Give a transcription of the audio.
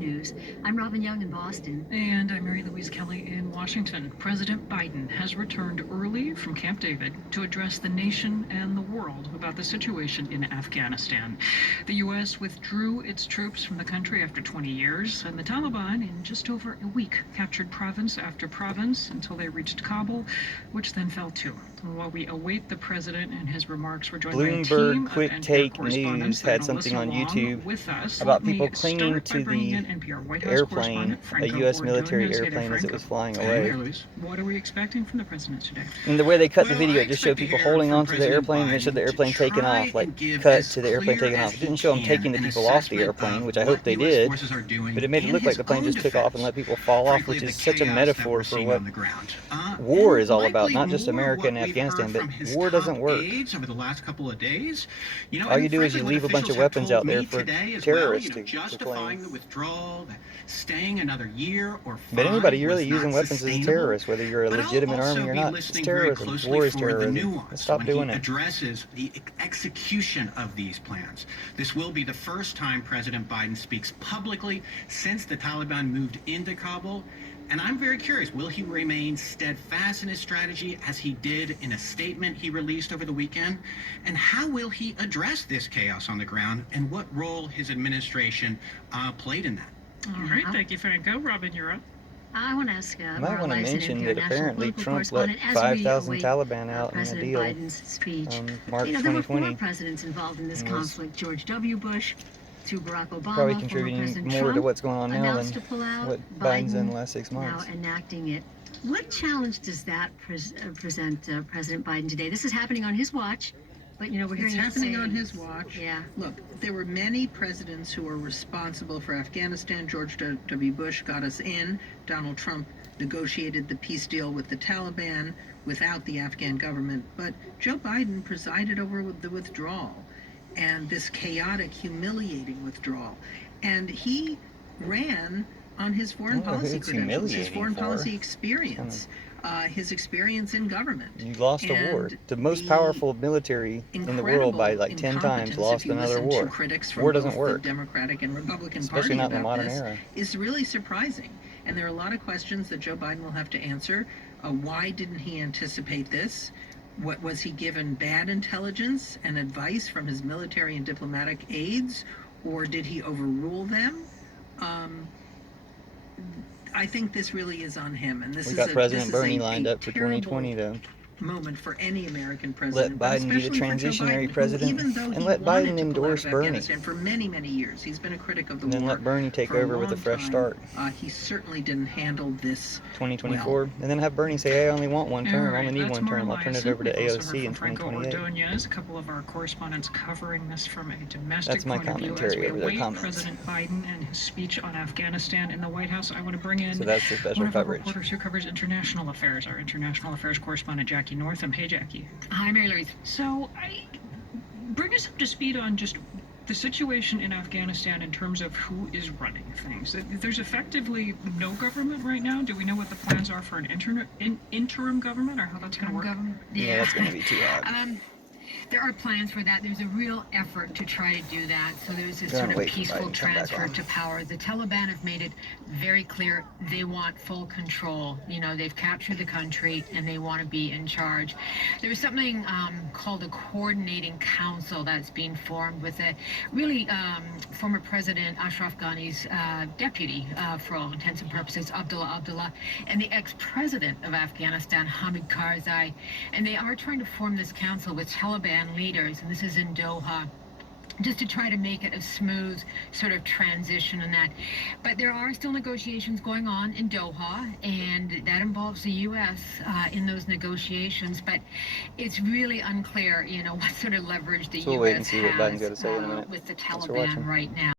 News. I'm Robin Young in Boston. And I'm Mary Louise Kelly in Washington. President Biden has returned early from Camp David to address the nation and the world about the situation in Afghanistan. The U.S. withdrew its troops from the country after 20 years, and the Taliban, in just over a week, captured province after province until they reached Kabul, which then fell too. While we await the president and his remarks, we're joined by a team Bloomberg of Quick NPR Take correspondents News that are had gonna something listen on along YouTube with us. about Let me people clinging start by to bringing the in NPR White House airplane, correspondent a Franco U.S. military Ordonez. Hey there, airplane, as it Franco. was flying Hey, away. Mary Louise. What are we expecting from the president today? And the way they cut the Well, video, I it just showed expect to people hear holding from onto the President airplane, and it showed the Biden airplane to taking try off, like and give cut as to the airplane clear taking as off. It he didn't show them can taking the an people off the assessment airplane, of which I hope what they US did, forces are doing but it made it in look like his the plane own just took off and defense. let people fall off, Frankly, which the is such a chaos that metaphor we're for seeing what on the ground. war And is all about. likely Not just more America what and we've heard Afghanistan, but from his war top doesn't work. aides over the last couple of days. All you And do is frankly, you what leave a bunch officials of have weapons told out there me for today as terrorists well, to justifying claim. the withdrawal, that staying another year or But 5 anybody was really using not weapons is a sustainable. terrorist, whether you're a But I'll legitimate also army or be not. It's listening very terrorism. closely War is for the terrorism. nuance Let's stop when doing he it. addresses the execution of these plans. This will be the first time President Biden speaks publicly since the Taliban moved into Kabul. And I'm very curious, will he remain steadfast in his strategy as he did in a statement he released over the weekend? And how will he address this chaos on the ground, and what role his administration played in that? All right, thank you, Franco. Robin, you're up. I want to ask I might Mara want to Lice, mention NPR that national apparently political Trump let correspondent, as 5,000 we await Taliban out in a President deal Biden's speech. March You know, there were 4 2020. presidents involved in this And was conflict: George W. Bush, to Barack probably Obama, former contributing President more Trump to what's going on now than announced to pull out. what Biden's done in Biden the last 6 now months. enacting it. What challenge does that present President Biden today? This is happening on his watch, but you know we're hearing It's happening saying, on his watch. Yeah. Look, there were many presidents who were responsible for Afghanistan. George W. Bush got us in. Donald Trump negotiated the peace deal with the Taliban without the Afghan government. But Joe Biden presided over the withdrawal, and this chaotic, humiliating withdrawal. And he ran on his foreign policy credentials, his foreign policy experience, his experience in government. You lost a war. The most powerful military in the world by like 10 times lost another war. War doesn't work, the Democratic and Republican especially Party not in the about modern this era. is really surprising. And there are a lot of questions that Joe Biden will have to answer. Why didn't he anticipate this? What was he given bad intelligence and advice from his military and diplomatic aides, or did he overrule them? I think this really is on him, and this We is got President Bernie a lined up for 2020 to moment for any American president. let Biden be the transitionary president, and let Biden endorse Bernie. For many, many years, he's been a critic of the And then war. let Bernie take over with a fresh start. He certainly didn't handle this 2024, and then have Bernie say, "Hey, I only want one term. I only need one term. I'll turn it over to We've also AOC heard in from Franco 2028." Ordonez, a couple of our correspondents covering this from a domestic That's my point of view as commentary we over their await comments. President Biden and his speech on Afghanistan in the White House. I want to bring in So that's the special one of our coverage. reporters who covers international affairs, our international affairs correspondent Jackie Northam. Hey, Jackie. Hi, Mary Louise. So, bring us up to speed on just the situation in Afghanistan in terms of who is running things. There's effectively no government right now. Do we know what the plans are for an interim government, or how that's going to work? Yeah, that's going to be too hot. There are plans for that. There's a real effort to try to do that. So there's a Gonna sort of wait for Biden peaceful to come back transfer on. to power. The Taliban have made it very clear they want full control. You know, they've captured the country and they want to be in charge. There's something called a coordinating council that's being formed with a really former President Ashraf Ghani's deputy, for all intents and purposes, Abdullah, and the ex-president of Afghanistan, Hamid Karzai. And they are trying to form this council with Taliban leaders, and this is in Doha, just to try to make it a smooth sort of transition and that. But there are still negotiations going on in Doha, and that involves the U.S. In those negotiations. But it's really unclear, you know, what sort of leverage the So we'll wait and U.S. see what Biden's got to has say in a minute. with the Thanks for watching. Taliban right now.